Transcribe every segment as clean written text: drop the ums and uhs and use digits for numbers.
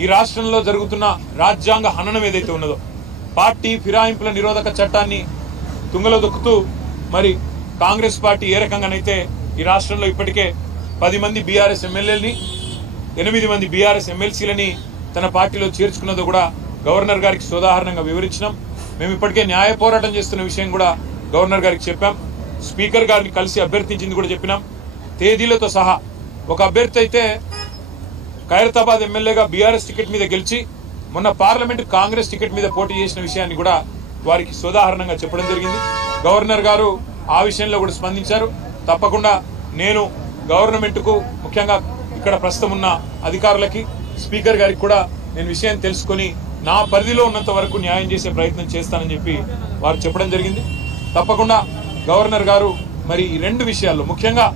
ఈ రాష్ట్రంలో జరుగుతున్న రాజ్యాంగ హననం ఏదైతే ఉన్నదో, పార్టీ ఫిరాయింపుల నిరోధక చట్టాన్ని తుంగలో దొక్కుతూ మరి కాంగ్రెస్ పార్టీ ఏ రకంగానైతే ఈ రాష్ట్రంలో ఇప్పటికే 10 మంది బీఆర్ఎస్ ఎమ్మెల్యేలని 8 మంది బీఆర్ఎస్ ఎమ్మెల్సీలని తన పార్టీలో చేర్చుకున్నదో కూడా గవర్నర్ గారికి సోదాహరణంగా వివరించినాం. మేము ఇప్పటికే న్యాయ పోరాటం చేస్తున్న విషయం కూడా గవర్నర్ గారికి చెప్పాం. స్పీకర్ గారిని కలిసి అభ్యర్థించింది కూడా చెప్పినాం. తేదీలతో సహా ఒక అభ్యర్థి అయితే ఖైరతాబాద్ ఎమ్మెల్యేగా బీఆర్ఎస్ టికెట్ మీద గెలిచి మొన్న పార్లమెంట్ కాంగ్రెస్ టికెట్ మీద పోటీ చేసిన విషయాన్ని కూడా వారికి సోదాహరణంగా చెప్పడం జరిగింది. గవర్నర్ గారు ఆ విషయంలో కూడా స్పందించారు. తప్పకుండా నేను గవర్నమెంట్కు ముఖ్యంగా ఇక్కడ ప్రస్తుతం ఉన్న అధికారులకి స్పీకర్ గారికి కూడా నేను విషయం తెలుసుకొని నా పరిధిలో ఉన్నంత వరకు న్యాయం చేసే ప్రయత్నం చేస్తానని చెప్పి వారు చెప్పడం జరిగింది. తప్పకుండా గవర్నర్ గారు మరి ఈ 2 విషయాల్లో ముఖ్యంగా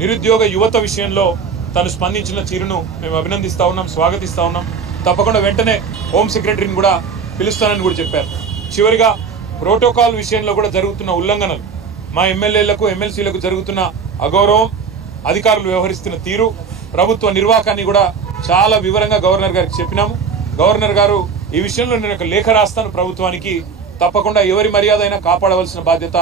నిరుద్యోగ యువత విషయంలో తను స్పందించిన తీరును మేము అభినందిస్తా ఉన్నాం, స్వాగతిస్తా ఉన్నాం. తప్పకుండా వెంటనే హోమ్ సెక్రటరీని కూడా పిలుస్తానని కూడా చెప్పారు. చివరిగా ప్రోటోకాల్ విషయంలో కూడా జరుగుతున్న ఉల్లంఘనలు, మా ఎమ్మెల్యేలకు ఎమ్మెల్సీలకు జరుగుతున్న అగౌరవం, అధికారులు వ్యవహరిస్తున్న తీరు, ప్రభుత్వ నిర్వాహకాన్ని కూడా చాలా వివరంగా గవర్నర్ గారికి చెప్పినాము. గవర్నర్ గారు ఈ విషయంలో నేను ఒక లేఖ రాస్తాను ప్రభుత్వానికి. తప్పకుండా ఎవరి మర్యాద అయినా కాపాడవలసిన బాధ్యత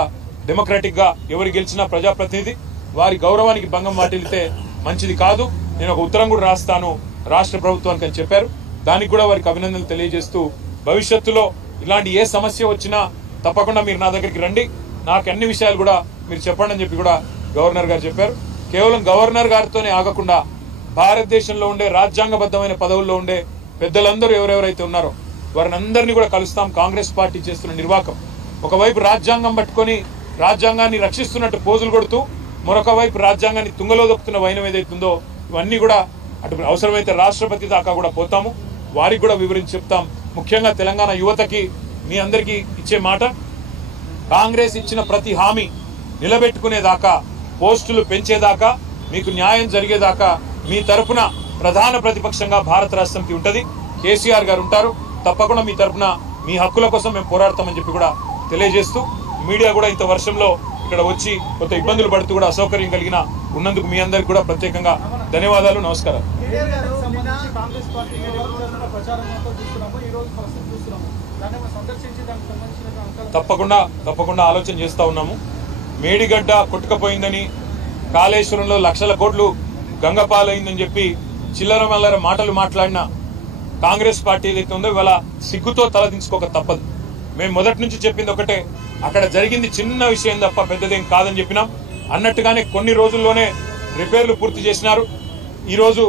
డెమోక్రాటిక్ గా ఎవరు గెలిచినా ప్రజాప్రతినిధి, వారి గౌరవానికి భంగం వాటిల్లితే మంచిది కాదు. నేను ఒక ఉత్తరం కూడా రాస్తాను రాష్ట్ర ప్రభుత్వానికి అని చెప్పారు. దానికి కూడా వారికి అభినందనలు తెలియజేస్తూ భవిష్యత్తులో ఇలాంటి ఏ సమస్య వచ్చినా తప్పకుండా మీరు నా దగ్గరికి రండి, నాకు అన్ని విషయాలు కూడా మీరు చెప్పండి అని చెప్పి కూడా గవర్నర్ గారు చెప్పారు. కేవలం గవర్నర్ గారితోనే ఆగకుండా భారతదేశంలో ఉండే రాజ్యాంగబద్ధమైన పదవుల్లో ఉండే పెద్దలందరూ ఎవరెవరైతే ఉన్నారో వారిని అందరినీ కూడా కలుస్తాం. కాంగ్రెస్ పార్టీ చేస్తున్న నిర్వాకం, ఒకవైపు రాజ్యాంగం పట్టుకొని రాజ్యాంగాన్ని రక్షిస్తున్నట్టు పోజులు కొడుతూ మరొక వైపు రాజ్యాంగాన్ని తుంగలో దొక్కుతున్న వైనం ఏదైతుందో ఇవన్నీ కూడా అటు అవసరమైతే రాష్ట్రపతి దాకా కూడా పోతాము, వారికి కూడా వివరించి చెప్తాం. ముఖ్యంగా తెలంగాణ యువతకి మీ అందరికీ ఇచ్చే మాట, కాంగ్రెస్ ఇచ్చిన ప్రతి హామీ నిలబెట్టుకునేదాకా, పోస్టులు పెంచేదాకా, మీకు న్యాయం జరిగేదాకా మీ తరఫున ప్రధాన ప్రతిపక్షంగా భారత రాష్ట్రంకి ఉంటది. కేసీఆర్ గారు ఉంటారు. తప్పకుండా మీ తరఫున మీ హక్కుల కోసం మేము పోరాడతామని చెప్పి కూడా తెలియజేస్తూ, మీడియా కూడా ఇంత వర్షంలో ఇక్కడ వచ్చి కొంత ఇబ్బందులు పడుతూ కూడా అసౌకర్యం కలిగిన ఉన్నందుకు మీ అందరికి కూడా ప్రత్యేకంగా ధన్యవాదాలు, నమస్కారం. తప్పకుండా ఆలోచన చేస్తా ఉన్నాము. మేడిగడ్డ కొట్టుకపోయిందని, కాళేశ్వరంలో లక్షల కోట్లు గంగపాలైందని చెప్పి చిల్లర మల్లర మాటలు మాట్లాడిన కాంగ్రెస్ పార్టీ ఏదైతే ఉందో ఇవాళ సిగ్గుతో తలదించుకోక తప్పదు. మేము మొదటి నుంచి చెప్పింది ఒకటే, అక్కడ జరిగింది చిన్న విషయం తప్ప పెద్దదేం కాదని చెప్పినాం. అన్నట్టుగానే కొన్ని రోజుల్లోనే రిపేర్లు పూర్తి చేసినారు. ఈరోజు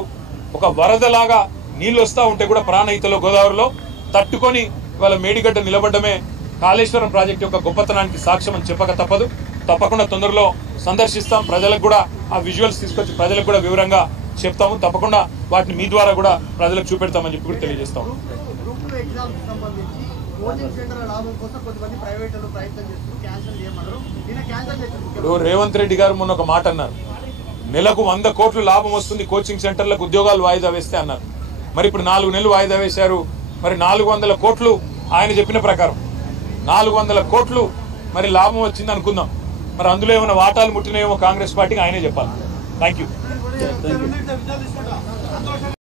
ఒక వరదలాగా నీళ్లు వస్తూ ఉంటే కూడా ప్రాణహితలో గోదావరిలో తట్టుకొని ఇవాళ మేడిగడ్డ నిలబడ్డమే కాళేశ్వరం ప్రాజెక్టు యొక్క గొప్పతనానికి సాక్ష్యం అని చెప్పక తప్పదు. తప్పకుండా తొందరలో సందర్శిస్తాం. ప్రజలకు కూడా ఆ విజువల్స్ తీసుకొచ్చి ప్రజలకు కూడా వివరంగా చెప్తాము. తప్పకుండా వాటిని మీ ద్వారా కూడా ప్రజలకు చూపెడతామని చెప్పి కూడా తెలియజేస్తాము. ఇప్పుడు రేవంత్ రెడ్డి గారు మొన్న ఒక మాట అన్నారు, నెలకు 100 కోట్లు లాభం వస్తుంది కోచింగ్ సెంటర్లకు ఉద్యోగాలు వాయిదా వేస్తే అన్నారు. మరి ఇప్పుడు 4 నెలలు వాయిదా వేశారు. మరి 400 కోట్లు ఆయన చెప్పిన ప్రకారం 400 కోట్లు మరి లాభం వచ్చింది అనుకుందాం. మరి అందులో ఏమైనా వాటాలు ముట్టినాయేమో కాంగ్రెస్ పార్టీకి ఆయనే చెప్పాలి. Thank you.